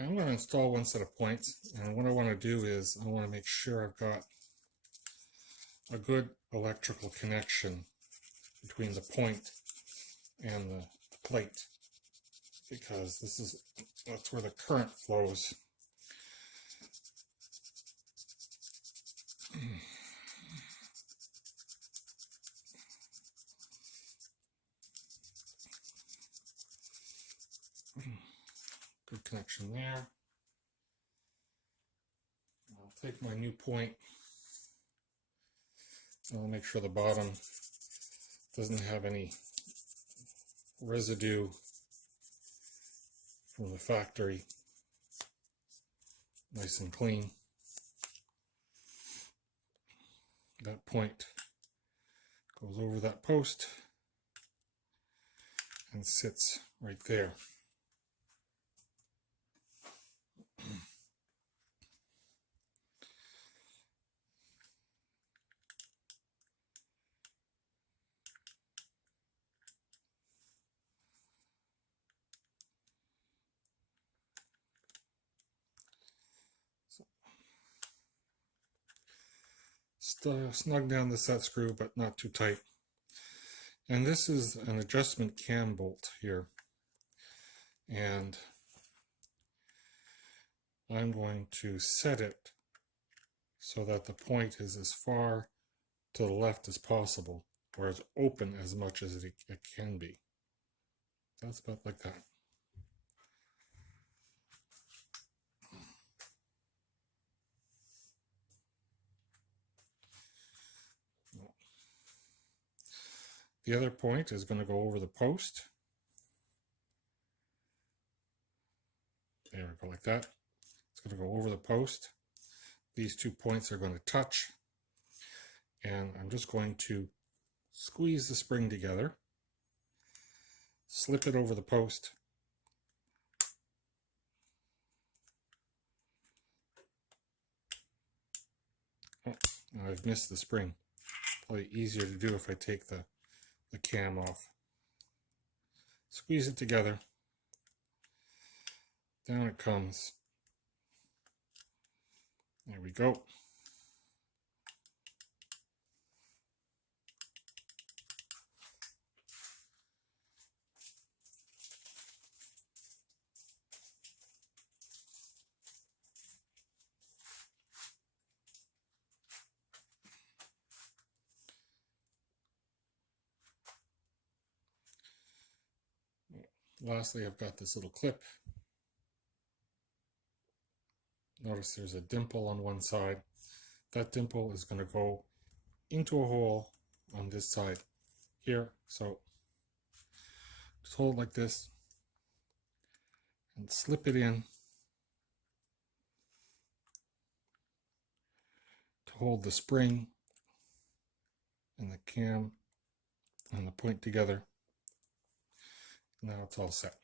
I'm going to install one set of points, and what I want to do is I want to make sure I've got a good electrical connection between the point and the plate, because that's where the current flows. Good connection there. I'll take my new point. I'll make sure the bottom doesn't have any residue from the factory. Nice and clean. That point goes over that post and sits right there. Snug down the set screw, but not too tight. And this is an adjustment cam bolt here, and I'm going to set it so that the point is as far to the left as possible, or as open as much as it can be. That's about like that. The other point is going to go over the post. There we go, like that. It's going to go over the post. These 2 points are going to touch, and I'm just going to squeeze the spring together, slip it over the post, oh, I've missed the spring. Probably easier to do if I take the cam off. Squeeze it together. Down it comes. There we go. Lastly, I've got this little clip. Notice there's a dimple on one side. That dimple is going to go into a hole on this side here. So just hold it like this and slip it in to hold the spring and the cam and the point together. Now it's all set.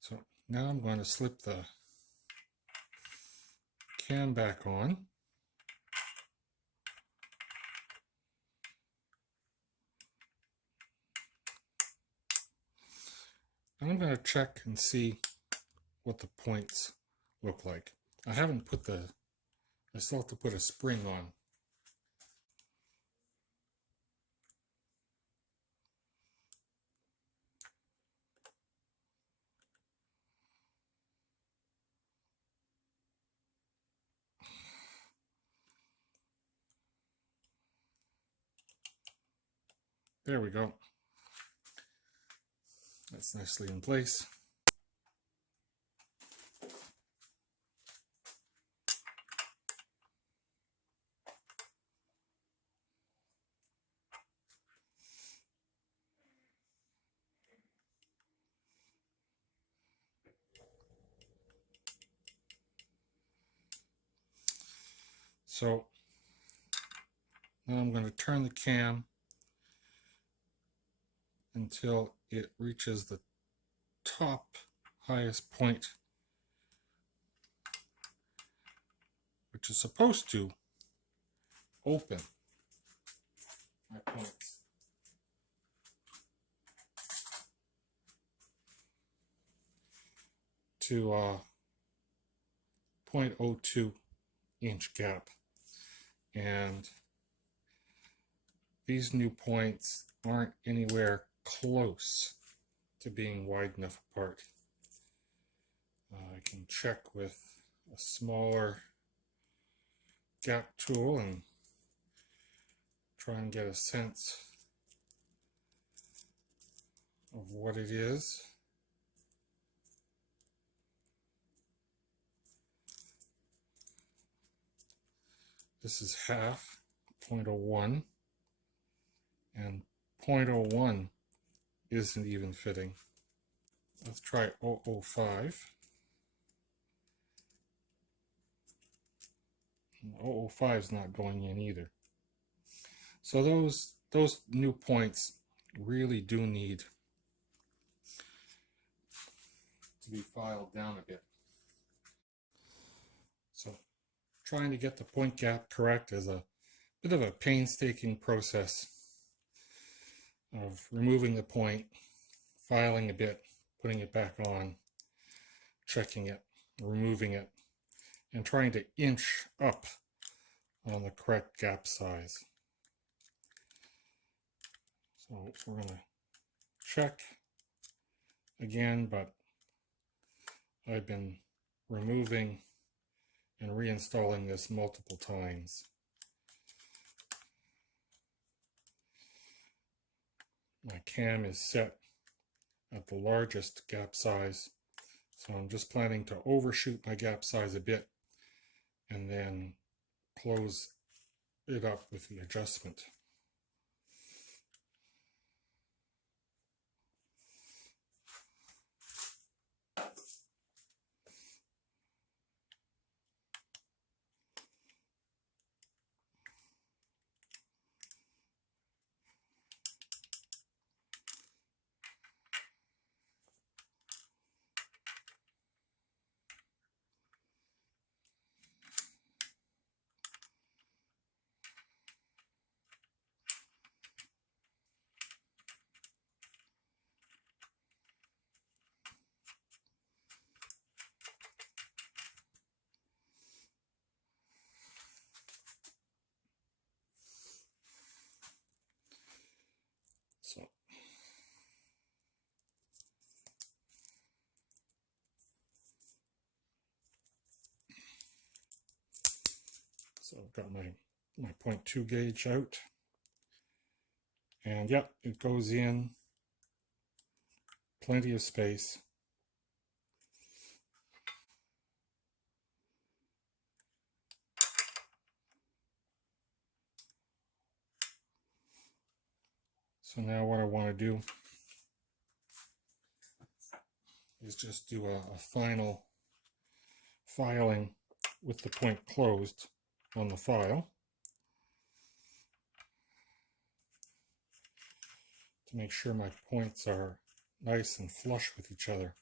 So now I'm going to slip the cam back on. And I'm going to check and see what the points look like. I haven't put I still have to put a spring on. There we go. That's nicely in place. So now I'm going to turn the cam until it reaches the top highest point, which is supposed to open my points. to 0.02 inch gap, and these new points aren't anywhere close to being wide enough apart. I can check with a smaller gap tool and try and get a sense of what it is. This is half, 0.01, and 0.01 isn't even fitting. Let's try 0.05. 0.05 is not going in either. So those new points really do need to be filed down a bit. So trying to get the point gap correct is a bit of a painstaking process of removing the point, filing a bit, putting it back on, checking it, removing it, and trying to inch up on the correct gap size. So we're going to check again, but I've been removing and reinstalling this multiple times. My cam is set at the largest gap size, so I'm just planning to overshoot my gap size a bit and then close it up with the adjustment. So I've got my 0.2 gauge out, and yep, it goes in, plenty of space. So now what I want to do is just do a final filing with the point closed on the file to make sure my points are nice and flush with each other.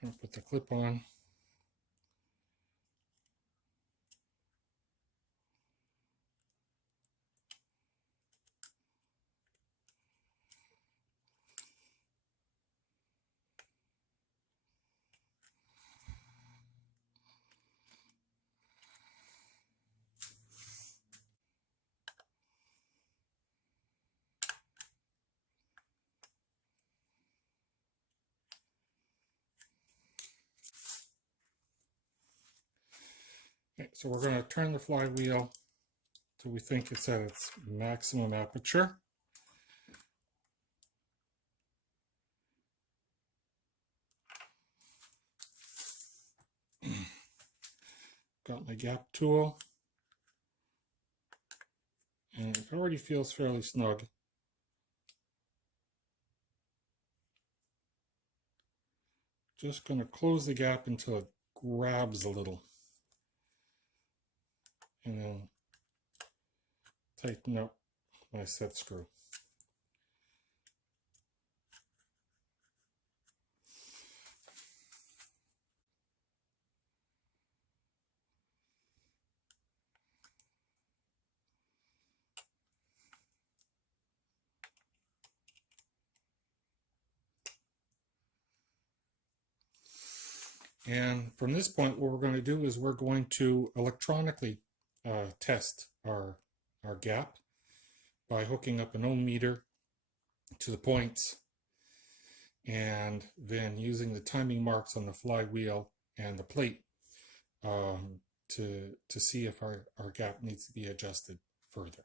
I'm going to put the clip on. Okay, so we're going to turn the flywheel till we think it's at its maximum aperture. Got my gap tool, and it already feels fairly snug. Just going to close the gap until it grabs a little, and then tighten up my set screw. And from this point, what we're going to do is we're going to electronically test our gap by hooking up an ohm meter to the points and then using the timing marks on the flywheel and the plate to see if our gap needs to be adjusted further.